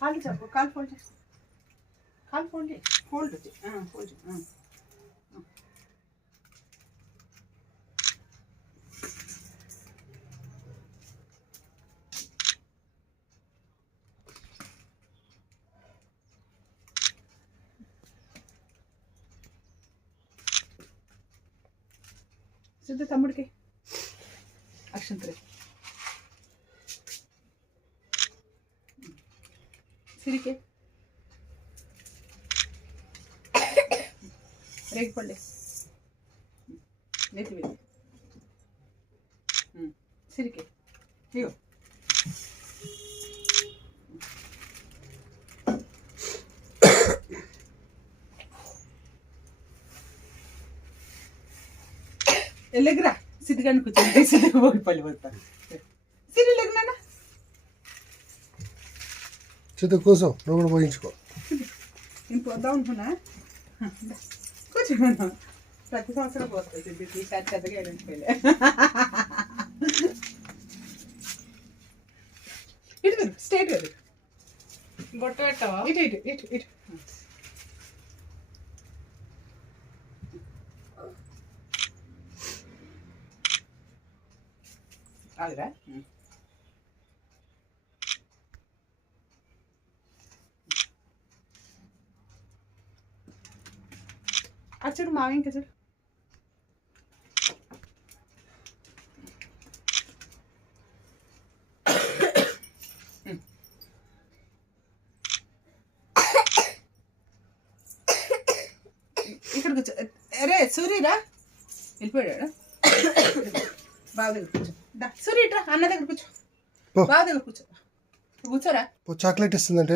కాళ్ళు చెప్పు, కాలు ఫోల్డ్ చేసి, కాలు ఫోల్డ్ చేసి, ఫోల్డ్ ఫోల్డ్. సిద్ధ తమ్ముడికి అక్షంతరే, సిరికి రేగిపండి, నెత్తి మీద సిరికి ఇగో ఎల్లెగరా సిద్ధిగాని కూర్చొని సిద్ధిగా ఓడిపల్లి పోతా సిరి లేకున్నా సిద్ధ కూర్చో, నువ్వు కూడా పోయించుకో. నేను పోద్దాం అనుకున్నా, కూర్చోమన్నా. ప్రతి సంవత్సరం పోతుంది సిద్ధికి, ఈసారి పెద్దగా వెళ్ళిపోయలే. ఇటు స్ట్రైట్ అది బొట్టు పెట్టావా? ఇటు ఇటు ఇటు ఇటు ఆగురా. అది చూడు మావి, ఇంకా చూడు. ఇక్కడ కూర్చో. అరే సూర్యరా వెళ్ళిపోయాడా? బాగా దగ్గర కూర్చో. సూర్య ఇట్రా, అన్న దగ్గర కూర్చో. బాగా దగ్గర కూర్చో, కూర్చోరా. చాక్లెట్ ఇస్తుందంటే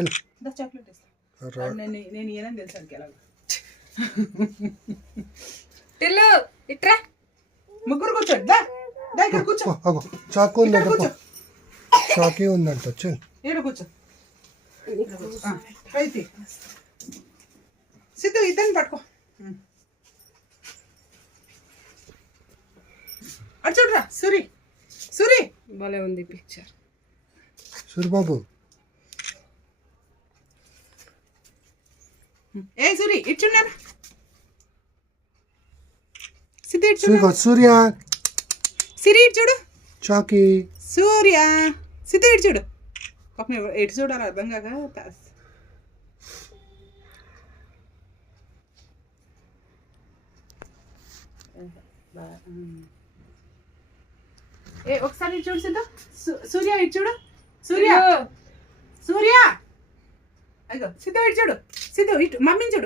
చాక్లెట్ ఇస్తా. నేను ఏనని తెలుసానికి ఎలాగో. టిల్లు ఇట్రా, ముగ్గురు కూర్చోండి. దగ్గర కూర్చో. చాకు ఉందంట, చాకీ ఉందంట. చల్ ఏడు కూర్చో. అయితే సిద్ధు ఇద్దరిని పట్టుకో. అటు చూడరా సూరి, సూరి భలే ఉంది పిక్చర్. సూరిబాబు ఏ సూరి ఇటు చూడరా. సిద్ధు ఇటు చూడు. సూర్య, సిరి ఇటు చూడు. చాకీ, సూర్య, సిద్ధు ఇటు చూడు. పాపం ఎటు చూడాలి అర్థం కాక. ఏ ఒకసారి ఇటు చూడు సిద్ధు. సూర్య ఇటు చూడు. సూర్య, సూర్య అయ్యో సిద్ధు ఇటు చూడు. సిద్ధు ఇటు మమ్మీని చూడు.